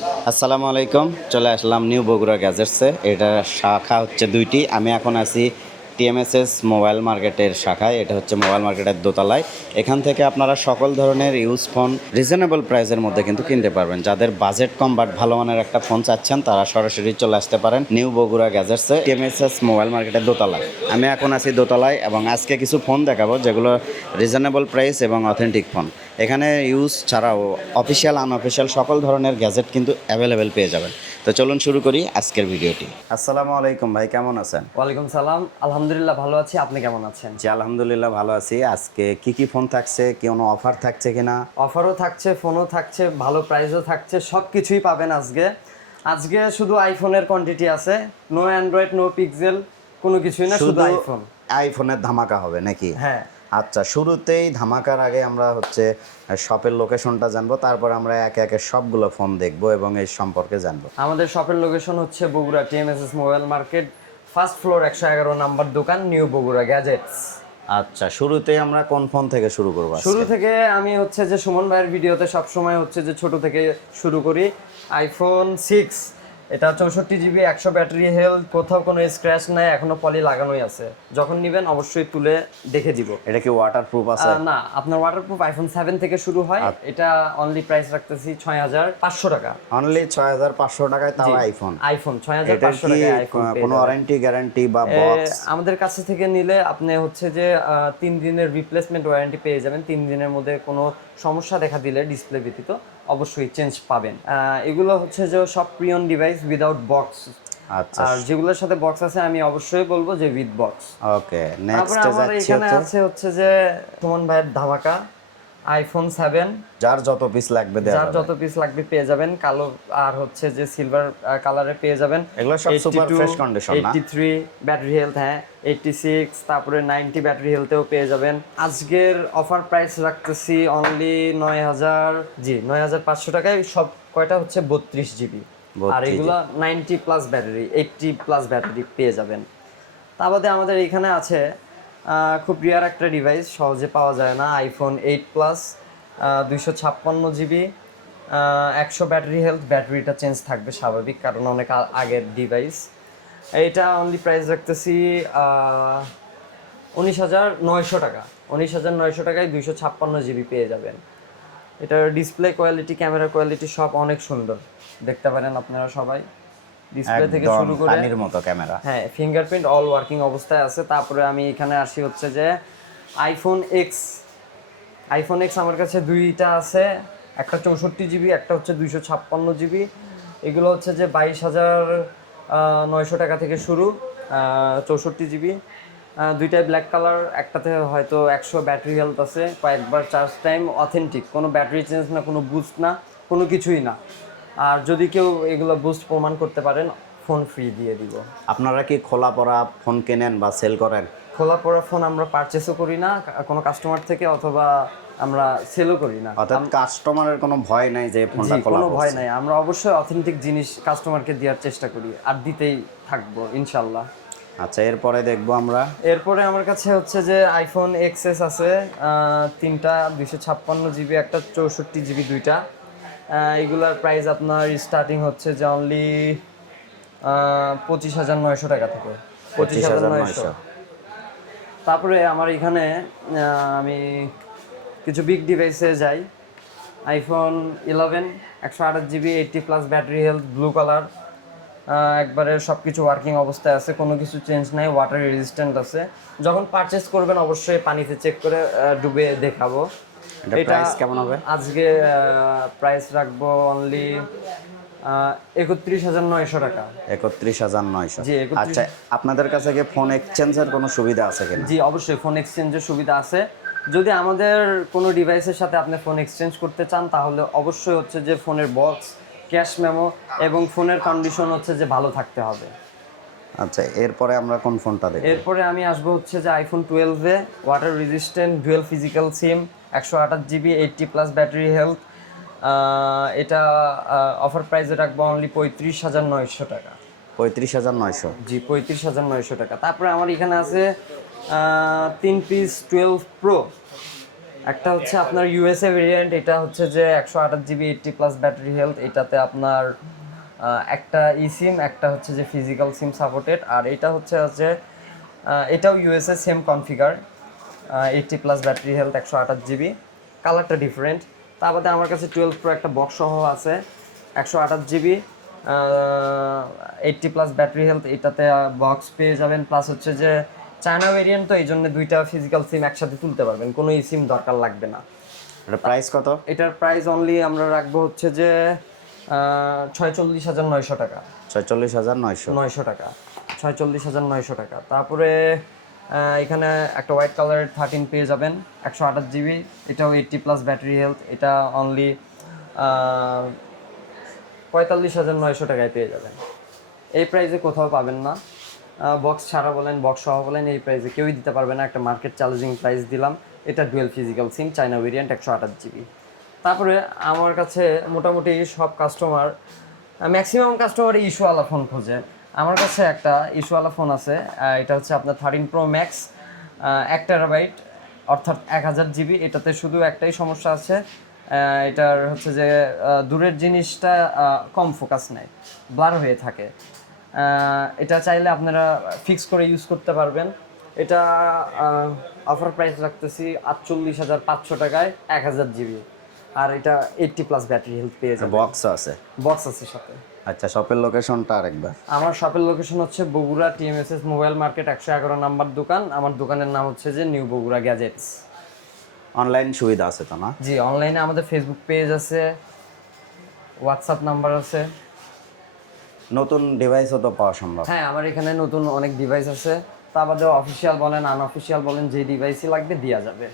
আসসালামু আলাইকুম চলে আসলাম নিউ বগুড়া গ্যাজেটসে। এটা শাখা হচ্ছে দুইটি। আমি এখন আছি টিএমএসএস মোবাইল মার্কেটের শাখায়, এটা হচ্ছে মোবাইল মার্কেটের দোতলায়। এখান থেকে আপনারা সকল ধরনের ইউজ ফোন রিজনেবল প্রাইসের মধ্যে কিন্তু কিনতে পারবেন। যাদের বাজেট কম বাট ভালো মানের একটা ফোন চাচ্ছেন, তারা সরাসরি চলে আসতে পারেন নিউ বগুড়া গ্যাজেটসে টিএমএসএস মোবাইল মার্কেটের দোতলায়। আমি এখন আছি দোতলায় এবং আজকে কিছু ফোন দেখাবো, যেগুলো রিজনেবল প্রাইস এবং অথেন্টিক ফোন এখানে ইউজ ছাড়াও অফিসিয়াল আনঅফিসিয়াল সকল ধরনের গ্যাজেট কিন্তু অ্যাভেলেবেল পেয়ে যাবেন। তো চলুন শুরু করি আজকের ভিডিওটি। আসসালামু আলাইকুম ভাই কেমন আছেন? ওয়ালাইকুম সালাম। আলহামদুলিল্লাহ ভালো আছি। আপনি কেমন আছেন? জি আলহামদুলিল্লাহ ভালো আছি। আজকে কি কি ফোন থাকছে কোনো অফার থাকছে কিনা? অফারও থাকছে ফোনও থাকছে ভালো প্রাইসও থাকছে সব কিছুই পাবেন আজকে। আজকে শুধু আইফোনের কোয়ান্টিটি আছে। নো অ্যান্ড্রয়েড নো পিক্সেল কোনো কিছুই না শুধু আইফোন আইফোনের ধামাকা হবে নাকি? হ্যাঁ। আচ্ছা শুরুতেই ধামাকার আগে আমরা হচ্ছে শপের লোকেশনটা জানব তারপর আমরা একে একে সবগুলো ফোন দেখব এবং এই সম্পর্কে জানব। আমাদের শপের লোকেশন হচ্ছে Bogura TMSS mobile market first floor একশো এগারো নাম্বার দোকান নিউ বগুড়া গ্যাজেটস আচ্ছা শুরুতেই আমরা কোন ফোন থেকে শুরু করব শুরু থেকে আমি হচ্ছে যে সুমন ভাইয়ের ভিডিওতে সবসময় হচ্ছে যে ছোট থেকে শুরু করি আইফোন সিক্স এটা চৌষট্টি জিবি একশো ব্যাটারি হেলথ কোথাও কোনো স্ক্র্যাচ নাই এখনও পলি লাগানোই আছে। যখন নেবেন অবশ্যই তুলে দেখে দিব। এটা কি ওয়াটার প্রুফ আছে? না আপনার ওয়াটারপ্রুফ আইফোন সেভেন থেকে শুরু হয়। এটা অনলি প্রাইস রাখতেছি ছয় হাজার পাঁচশো টাকা। অনলি ছয় হাজার পাঁচশো টাকায় তাও আইফোন আইফোন ছয় হাজার পাঁচশো টাকায় আইফোন কোনো ওয়ারেন্টি গ্যারান্টি বা আমাদের কাছে থেকে নিলে আপনি হচ্ছে যে তিন দিনের রিপ্লেসমেন্ট ওয়ারেন্টি পেয়ে যাবেন। তিন দিনের মধ্যে কোনো সমস্যা দেখা দিলে ডিসপ্লে ব্যতীত অবশ্যই চেঞ্জ পাবেন। আহ, এগুলো হচ্ছে যে সব প্রিয়ন ডিভাইস উইদাউট বক্স আচ্ছা। আর যেগুলোর সাথে বক্স আছে আমি অবশ্যই বলব যে উইথ বক্স ওকে নেক্সট আছে হচ্ছে যে সুমন ভাইয়ের ধামাকা। আইফোন সেভেন যার যত পিস লাগবে যার যত পিস লাগবে পেয়ে যাবেন। কালো আর হচ্ছে যে সিলভার কালারে পেয়ে যাবেন। এগুলো সব super fresh condition না? 83 ব্যাটারি হেলথ হ্যাঁ 86 তারপরে 90 ব্যাটারি হেলথেও পেয়ে যাবেন। আজকের অফার প্রাইস রাখতেছি অনলি 9000 জি 9500 টাকায়। সব কয়টা হচ্ছে 32 জিবি আর 32 এগুলো 90 প্লাস ব্যাটারি 80 প্লাস ব্যাটারি পেয়ে যাবেন। তা বাদে আমাদের এখানে আছে খুব রিয়ার একটা ডিভাইস সহজে পাওয়া যায় না। আইফোন এইট প্লাস দুইশো ছাপ্পান্ন জিবি একশো ব্যাটারি হেলথ ব্যাটারিটা চেঞ্জ থাকবে স্বাভাবিক, কারণ অনেক আগের ডিভাইস এইটা অনলি প্রাইস রাখতেছি উনিশ হাজার নয়শো টাকা। উনিশ হাজার নয়শো টাকায় দুইশো ছাপ্পান্ন জিবি পেয়ে যাবেন। এটার ডিসপ্লে কোয়ালিটি ক্যামেরা কোয়ালিটি সব অনেক সুন্দর। দেখতে পারেন আপনারা সবাই। ডিসপ্লে থেকে শুরু করে পানির মতো ক্যামেরা হ্যাঁ ফিঙ্গারপ্রিন্ট অল ওয়ার্কিং অবস্থায় আছে। তারপরে আমি এখানে আসি হচ্ছে যে আইফোন এক্স আইফোন এক্স আমার কাছে দুইটা আছে। একটা চৌষট্টি জিবি একটা হচ্ছে দুইশো ছাপ্পান্ন জিবি এগুলো হচ্ছে যে বাইশ হাজার নয়শো টাকা থেকে শুরু চৌষট্টি জিবি দুইটাই ব্ল্যাক কালার একটাতে হয়তো একশো ব্যাটারি হেলথ আছে। কয়েকবার চার্জ টাইম অথেন্টিক কোনো ব্যাটারি চেঞ্জ না কোনো বুস্ট না কোনো কিছুই না। আর যদি কেউ এগুলো বুস্ট প্রমাণ করতে পারেন ফোন ফ্রি দিয়ে দিব। আপনারা কি খোলা পড়া ফোন কেনেন বা সেল করেন? খোলা পড়া ফোন আমরা পারচেসও করি না কোনো কাস্টমার থেকে অথবা আমরা সেলও করি না। অর্থাৎ কাস্টমারের কোনো ভয় নাই যে ফোনটা খোলা কোনো ভয় নাই। আমরা অবশ্যই অথেন্টিক জিনিস কাস্টমারকে দেওয়ার চেষ্টা করি আর দিতেই থাকব ইনশাল্লাহ। আচ্ছা এরপরে দেখব আমরা। এরপরে আমার কাছে হচ্ছে যে আইফোন এক্সএস আছে তিনটা দুইশো ছাপ্পান্ন জিবি একটা চৌষট্টি জিবি দুইটা। এগুলার প্রাইস আপনার স্টার্টিং হচ্ছে যে অনলি পঁচিশ হাজার নয়শো টাকা থেকে। পঁচিশ হাজার নয়শো। 25,900 তারপরে আমার এখানে আমি কিছু বিগ ডিভাইসে যাই। আইফোন ইলেভেন একশো আঠাশ GB eighty plus battery health blue colour একবারে সব কিছু ওয়ার্কিং অবস্থায় আছে কোনো কিছু চেঞ্জ নাই ওয়াটার রেজিস্ট্যান্ট আছে। যখন পারচেস করবেন অবশ্যই পানিতে চেক করে ডুবে দেখাবো। Price কেমন হবে? আজকে প্রাইস রাখব অনলি একত্রিশ হাজার নয়শো টাকা। একত্রিশ হাজার নয়শো। জি, আচ্ছা আপনাদের কাছে কি ফোন এক্সচেঞ্জের কোনো সুবিধা আছে কিনা? জি অবশ্যই ফোন এক্সচেঞ্জের সুবিধা আছে। যদি আমাদের কোনো ডিভাইসের সাথে আপনি ফোন এক্সচেঞ্জ করতে চান তাহলে অবশ্যই হচ্ছে যে ফোনের বক্স ক্যাশ মেমো এবং ফোনের কন্ডিশন হচ্ছে যে ভালো থাকতে হবে। আচ্ছা এরপরে আমরা কোন ফোনটা দেখব? এরপরে আমি আসব হচ্ছে যে আইফোন টুয়েলভে water resistant dual physical SIM একশো আঠাশ GB eighty plus battery health. এটা অফার প্রাইসে রাখব অনলি পঁয়ত্রিশ হাজার নয়শো টাকা। পঁয়ত্রিশ হাজার নয়শো। জি পঁয়ত্রিশ হাজার নয়শো টাকা। তারপরে আমার এখানে আছে তিন পিস টুয়েলভ প্রো একটা হচ্ছে আপনার ইউএসএ ভেরিয়েন্ট এটা হচ্ছে যে একশো আঠাশ GB eighty plus battery health. এটাতে আপনার একটা ই সিম একটা হচ্ছে যে ফিজিক্যাল সিম সাপোর্টেড আর এটা হচ্ছে আহ, এটাও USA same configure eighty plus battery health একশো আঠাশ জিবি কালারটা ডিফারেন্ট তার বাদে আমার কাছে টুয়েলভ প্রো একটা বক্স সহ আছে একশো আঠাশ GB eighty plus battery health এটাতে বক্স পেয়ে যাবেন। প্লাস হচ্ছে যে চায়না ভেরিয়েন্ট তো এই জন্য দুইটা ফিজিক্যাল সিম একসাথে তুলতে পারবেন। কোনো ই সিম দরকার লাগবে না। এটা প্রাইস কত? এটার প্রাইস অনলি আমরা রাখব হচ্ছে যে ছয়চল্লিশ হাজার নয়শো টাকা। ছয়চল্লিশ হাজার নয়শো। নয়শো টাকা। ছয়চল্লিশ হাজার নয়শো টাকা। তারপরে এখানে একটা হোয়াইট কালারের থার্টিন পেয়ে যাবেন। একশো আঠাশ জিবি এটাও এইটটি প্লাস ব্যাটারি হেলথ এটা অনলি পঁয়তাল্লিশ হাজার নয়শো টাকায় পেয়ে যাবেন। এই প্রাইসে কোথাও পাবেন না। বক্স ছাড়া বলেন বক্স সহ বলেন, এই প্রাইসে কেউই দিতে পারবে না। একটা মার্কেট চ্যালেঞ্জিং প্রাইস দিলাম। এটা dual physical SIM China variant একশো আঠাশ জিবি তারপরে আমার কাছে মোটামুটি সব কাস্টমার ম্যাক্সিমাম কাস্টমার ইস্যুওয়ালা ফোন খোঁজে। আমার কাছে একটা ইস্যুওয়ালা ফোন আছে এটা হচ্ছে আপনার থার্টিন প্রো ম্যাক্স এক টেরাবাইট অর্থাৎ এক হাজার জিবি এটাতে শুধু একটাই সমস্যা আছে এটার হচ্ছে যে দূরের জিনিসটা কম ফোকাস নেয় ব্লার হয়ে থাকে। এটা চাইলে আপনারা ফিক্স করে ইউজ করতে পারবেন। এটা অফার প্রাইস রাখতেছি আটচল্লিশ হাজার পাঁচশো টাকায় এক হাজার জিবি আর এটা এইটটি প্লাস ব্যাটারি হেলথ পেয়ে যাবে বক্স আছে? বক্স আছে সাথে আচ্ছা শপের লোকেশনটা আরেকবার। আমার শপের লোকেশন হচ্ছে বগুড়া টিএমএসএস মোবাইল মার্কেট একশো এগারো নাম্বার দোকান। আমার দোকানের নাম হচ্ছে যে নিউ বগুড়া গ্যাজেটস। অনলাইন সুবিধা আছে তো না? জি অনলাইনে আমাদের ফেসবুক পেজ আছে হোয়াটসঅ্যাপ নাম্বার আছে। নতুন ডিভাইসও তো পাওয়া সম্ভব। হ্যাঁ আমার এখানে নতুন অনেক ডিভাইস আছে। তা বাদে অফিসিয়াল বলেন আনঅফিসিয়াল বলেন যে ডিভাইসই লাগবে দেওয়া যাবে।